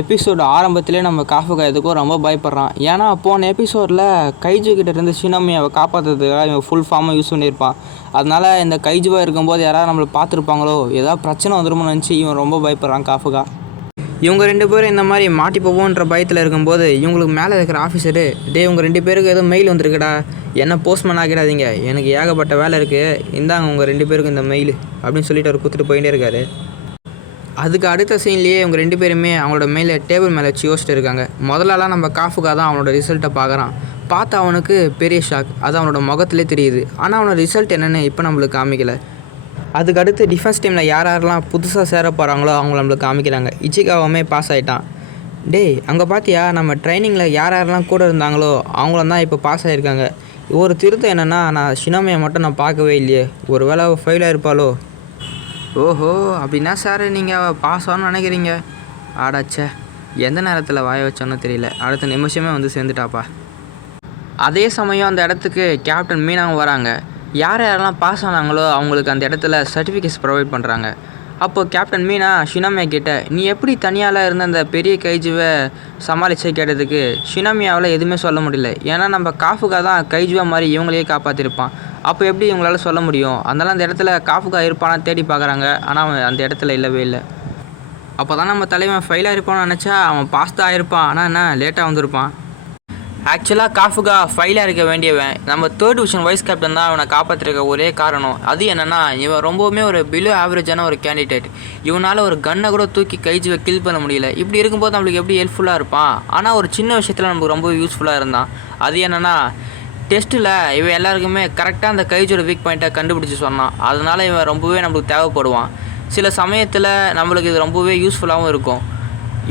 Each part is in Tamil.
எபிசோடு ஆரம்பத்திலே நம்ம காஃபுகா எதுக்கும் ரொம்ப பயப்படுறான். ஏன்னா போன எபிசோடில் கைஜு கிட்ட இருந்து ஷினோமியாவை காப்பாற்றுறதுக்காக இவன் ஃபுல் ஃபார்மாக யூஸ் பண்ணியிருப்பான். அதனால் இந்த கைஜுவாக இருக்கும்போது யாராவது நம்மளை பார்த்துருப்பாங்களோ, ஏதாவது பிரச்சனை வந்துருமோ நினச்சி இவன் ரொம்ப பயப்படுறான் காஃபுகா. இவங்க 2 பேரும் இந்த மாதிரி மாட்டி போவோன்ற பயத்தில் இருக்கும்போது இவங்களுக்கு மேலே இருக்கிற ஆஃபீஸரு, இவங்க 2 பேருக்கு ஏதோ மெயில் வந்துருக்குடா, என்ன போஸ்ட்மேன் ஆகிடாதீங்க, எனக்கு ஏகப்பட்ட வேலை இருக்குது, இந்தாங்க உங்கள் 2 பேருக்கு இந்த மெயில் அப்படின்னு சொல்லிட்டு அவர் கொடுத்துட்டு போயிட்டே இருக்காரு. அதுக்கு அடுத்த சீன்லேயே இவங்க 2 பேருமே அவங்களோட மேலே டேபிள் மேலே வச்சு யோசிச்சுட்டு இருக்காங்க. முதல்லலாம் நம்ம காஃபுகா தான் அவனோட ரிசல்ட்டை பார்க்குறான். பார்த்து அவனுக்கு பெரிய ஷாக், அது அவனோட முகத்திலே தெரியுது. ஆனால் அவனோட ரிசல்ட் என்னென்னு இப்போ நம்மளுக்கு காமிக்கலை. அதுக்கு அடுத்து டிஃபென்ஸ் டீமில் யாரெல்லாம் புதுசாக சேர போகிறாங்களோ அவங்கள நம்மளுக்கு காமிக்கிறாங்க. இச்சிகாவுமே பாஸ் ஆகிட்டான். அங்கே பார்த்தியா, நம்ம ட்ரைனிங்கில் யாரெல்லாம் கூட இருந்தாங்களோ அவங்களும் தான் இப்போ பாஸ் ஆகியிருக்காங்க. ஒரு திருத்தம் என்னென்னா, நான் ஷினோமியை மட்டும் நான் பார்க்கவே இல்லையே, ஒரு வேளை ஃபெயில் ஆகிருப்பாளோ. ஓஹோ, அப்படின்னா சார் நீங்கள் பாஸ் ஆகணும்னு நினைக்கிறீங்க? ஆடாச்சே, எந்த நேரத்தில் வாய வச்சோன்னு தெரியல, அடுத்த நிமிஷமே வந்து சேர்ந்துட்டாப்பா. அதே சமயம் அந்த இடத்துக்கு கேப்டன் மீனாவும் வராங்க. யாரெல்லாம் பாஸ் ஆனாங்களோ அவங்களுக்கு அந்த இடத்துல சர்டிஃபிகேட்ஸ் ப்ரொவைட் பண்ணுறாங்க. அப்போது கேப்டன் மீனா ஷினோமியா கிட்ட, நீ எப்படி தனியால் இருந்த அந்த பெரிய கைஜுவை சமாளிச்சே கேட்டதுக்கு ஷினோமியாவில் எதுவுமே சொல்ல முடியல. ஏன்னா நம்ம காஃபுகா தான் கைஜுவா மாதிரி இவங்களையே காப்பாற்றிருப்பான். அப்போ எப்படி இவங்களால சொல்ல முடியும்? அதனால் அந்த இடத்துல காஃபுகா இருப்பானா தேடி பார்க்குறாங்க. ஆனால் அவன் அந்த இடத்துல இல்லவே இல்லை. அப்போ தான் நம்ம தலைவன் ஃபெயிலாக இருப்பான்னு நினச்சா அவன் பாஸ் தான் ஆகிருப்பான். ஆனால் என்ன, லேட்டாக வந்திருப்பான். ஆக்சுவலாக காஃபுகா ஃபெயிலாக இருக்க வேண்டியவன். நம்ம 3rd டிவிஷன் வைஸ் கேப்டன் தான் அவனை காப்பாற்றிருக்க ஒரே காரணம். அது என்னென்னா, இவன் ரொம்பவுமே ஒரு பிலோ ஆவரேஜான ஒரு கேண்டிடேட். இவனால் ஒரு கன்னை கூட தூக்கி கைஜுவை கில் பண்ண முடியல. இப்படி இருக்கும்போது நம்மளுக்கு எப்படி ஹெல்ப்ஃபுல்லாக இருப்பான்? ஆனால் ஒரு சின்ன விஷயத்தில் நமக்கு ரொம்ப யூஸ்ஃபுல்லாக இருந்தான். அது என்னென்னா, டெஸ்ட்டில் இவன் எல்லாருக்குமே கரெக்டாக அந்த கைஜோட வீக் பாயிண்ட்டை கண்டுபிடிச்சி சொன்னான். அதனால் இவன் ரொம்பவே நம்மளுக்கு தேவைப்படுவான். சில சமயத்தில் நம்மளுக்கு இது ரொம்பவே யூஸ்ஃபுல்லாகவும் இருக்கும்.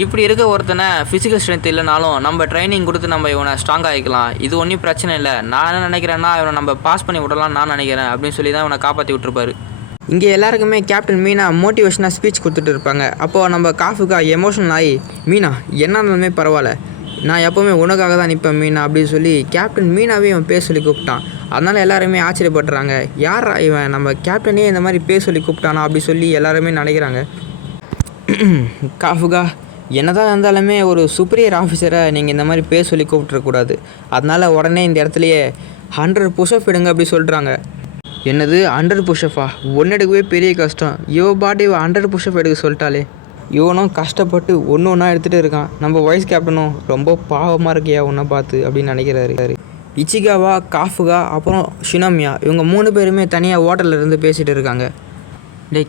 இப்படி இருக்க ஒருத்தனை ஃபிசிக்கல் ஸ்ட்ரென்த் இல்லைனாலும் நம்ம ட்ரைனிங் கொடுத்து நம்ம இவனை ஸ்ட்ராங் ஆகிக்கலாம். இது ஒன்றும் பிரச்சனை இல்லை. நான் என்ன நினைக்கிறேன்னா, இவனை நம்ம பாஸ் பண்ணி விடலாம்னு நான் நினைக்கிறேன் அப்படின்னு சொல்லி தான் இவனை காப்பாற்றி விட்டுருப்பாரு. இங்கே எல்லாருக்குமே கேப்டன் மீனா மோட்டிவேஷனாக ஸ்பீச் கொடுத்துட்டு இருப்பாங்க. அப்போது நம்ம காஃபுகா எமோஷனல் ஆகி, மீனா என்னன்னாலுமே பரவாயில்ல, நான் எப்போவுமே உனக்காக தான் நிற்பேன் மீனா அப்படின்னு சொல்லி கேப்டன் மீனாவே இவன் பேர் சொல்லி கூப்பிட்டான். அதனால் எல்லாருமே ஆச்சரியப்படுறாங்க. யார் இவன், நம்ம கேப்டனே இந்த மாதிரி பேர் சொல்லி கூப்பிட்டானா அப்படி சொல்லி எல்லாருமே நினைக்கிறாங்க. காஃபுகா, என்னதான் இருந்தாலுமே ஒரு சுப்பீரியர் ஆஃபீஸரை நீங்கள் இந்த மாதிரி பேர் சொல்லி கூப்பிட்றக்கூடாது. அதனால் உடனே இந்த இடத்துலையே 100 புஷ்அப் எடுங்க அப்படி சொல்கிறாங்க. என்னது 100 புஷ்அப்பா? ஒன்று எடுக்கவே பெரிய கஷ்டம். பாட்டி 100 புஷ்அப் எடுக்க சொல்லிட்டாலே. இவனும் கஷ்டப்பட்டு ஒன்று ஒன்றா எடுத்துகிட்டு இருக்கான். நம்ம வைஸ் கேப்டனும் ரொம்ப பாவமாக இருக்கியா ஒன்றை பார்த்து அப்படின்னு நினைக்கிறாரு. இச்சிகாவா, காஃபுகா, அப்புறம் ஷினோமியா, இவங்க 3 பேருமே தனியாக ஹோட்டலில் இருந்து பேசிகிட்டு இருக்காங்க.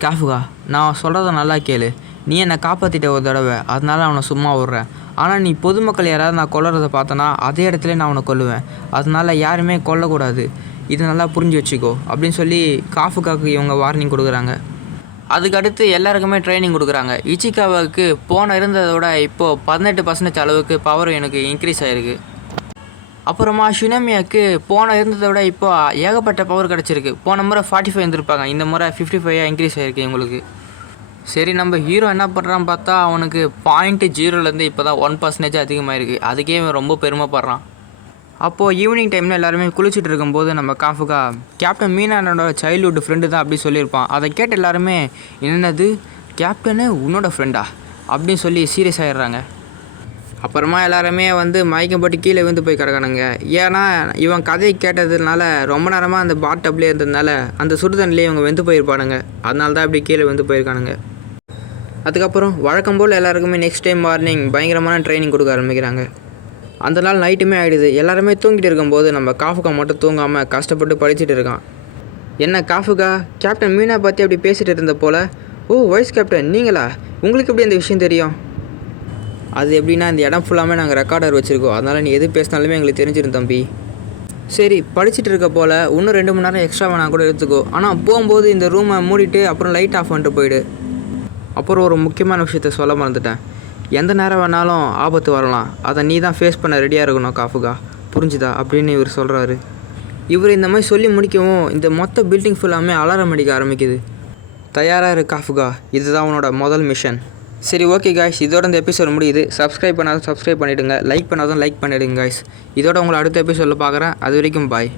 காஃபுகா, நான் சொல்கிறத நல்லா கேளு. நீ என்னை காப்பாற்றிட்ட ஒரு தடவை, அதனால அவனை சும்மா விட்றேன். ஆனால் நீ பொதுமக்கள் யாராவது நான் கொல்லுறதை பார்த்தனா அதே இடத்துல நான் அவனை கொல்லுவேன். அதனால் யாருமே கொல்லக்கூடாது, இது நல்லா புரிஞ்சு வச்சுக்கோ அப்படின்னு சொல்லி காஃபுகாவுக்கு இவங்க வார்னிங் கொடுக்குறாங்க. அதுக்கடுத்து எல்லாருக்குமே ட்ரைனிங் கொடுக்குறாங்க. இச்சிகாவுக்கு போன இருந்ததை விட இப்போது 18% அளவுக்கு பவர் எனக்கு இன்க்ரீஸ் ஆகிருக்கு. அப்புறமா ஷினோமியாவுக்கு போன இருந்ததை விட இப்போ ஏகப்பட்ட பவர் கிடச்சிருக்கு. போன முறை 45 இருந்திருப்பாங்க, இந்த முறை 55 இன்க்ரீஸ் ஆகிருக்கு இவங்களுக்கு. சரி, நம்ம ஹீரோ என்ன பண்ணுறான்னு பார்த்தா அவனுக்கு 0.0 இப்போ தான் 1% அதிகமாகிருக்கு. அதுக்கே இவன் ரொம்ப பெருமைப்படுறான். அப்போது ஈவினிங் டைமில் எல்லாருமே குளிச்சுட்டு இருக்கும்போது நம்ம காஃபுகா, கேப்டன் மீனானோட சைல்ட்ஹுட் ஃப்ரெண்டு தான் அப்படி சொல்லியிருப்பான். அதை கேட்டு எல்லாருமே, என்னது கேப்டனு உன்னோட ஃப்ரெண்டா அப்படின்னு சொல்லி சீரியஸ் ஆகிடுறாங்க. அப்புறமா எல்லாருமே வந்து மயக்கம் போட்டு கீழே விழுந்து போய் கிடக்கானுங்க. ஏன்னா இவன் கதையை கேட்டதுனால ரொம்ப நேரமாக அந்த பாட் டப்லேயே இருந்ததுனால அந்த சுடுதண்ணிலே இவங்க வெந்து போயிருப்பானுங்க. அதனால தான் அப்படி கீழே விழுந்து போயிருக்கானுங்க. அதுக்கப்புறம் வழக்கம் போல் எல்லாருக்குமே நெக்ஸ்ட் டைம் மார்னிங் பயங்கரமான ட்ரைனிங் கொடுக்க ஆரம்பிக்கிறாங்க. அந்த நாள் நைட்டுமே ஆகிடுது. எல்லாருமே தூங்கிட்டு இருக்கும்போது நம்ம காஃபுகா மட்டும் தூங்காமல் கஷ்டப்பட்டு படிச்சுட்டு இருக்கான். என்ன காஃபுகா, கேப்டன் மீனா பற்றி அப்படி பேசிகிட்டு இருந்த போல்? ஓ, வைஸ் கேப்டன் நீங்களா? உங்களுக்கு எப்படி அந்த விஷயம் தெரியும்? அது எப்படின்னா, இந்த இடம் ஃபுல்லாமே நாங்கள் ரெக்கார்டர் வச்சுருக்கோம், அதனால் நீ எது பேசினாலுமே எங்களுக்கு தெரிஞ்சிடும் தம்பி. சரி, படிச்சுட்டு இருக்க போல் இன்னும் 2 மணி நேரம் எக்ஸ்ட்ரா வேணா கூட எடுத்துக்கோ. ஆனால் போகும்போது இந்த ரூமை மூடிட்டு அப்புறம் லைட் ஆஃப் பண்ணிட்டு போயிடு. அப்புறம் ஒரு முக்கியமான விஷயத்த சொல்ல மறந்துட்டேன். எந்த நேரம் வேணாலும் ஆபத்து வரலாம், அதை நீ தான் ஃபேஸ் பண்ண ரெடியாக இருக்கணும் காஃபுகா, புரிஞ்சுதா அப்படின்னு இவர் சொல்கிறாரு. இவர் இந்த மாதிரி சொல்லி முடிக்கவும் இந்த மொத்த பில்டிங் ஃபுல்லாமே அலாரம் அடிக்க ஆரம்பிக்குது. தயாராக இரு காஃபுகா, இதுதான் உன்னோட முதல் மிஷன். சரி, ஓகே காய்ஸ், இதோட இந்த எபிசோட் முடியுது. சப்ஸ்கிரைப் பண்ணாலும் சப்ஸ்கிரைப் பண்ணிவிடுங்க, லைக் பண்ணாலும் லைக் பண்ணிவிடுங்க காய்ஸ். இதோட உங்களை அடுத்த எபிசோடில் பார்க்குறேன். அது வரைக்கும் பாய்.